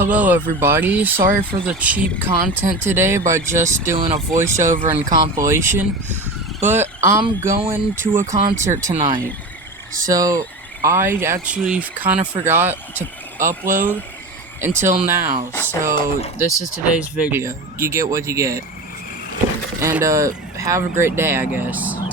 Hello everybody, sorry for the cheap content today by just doing a voiceover and compilation, but I'm going to a concert tonight, so I actually kind of forgot to upload until now, so this is today's video. You get what you get, and have a great day, I guess.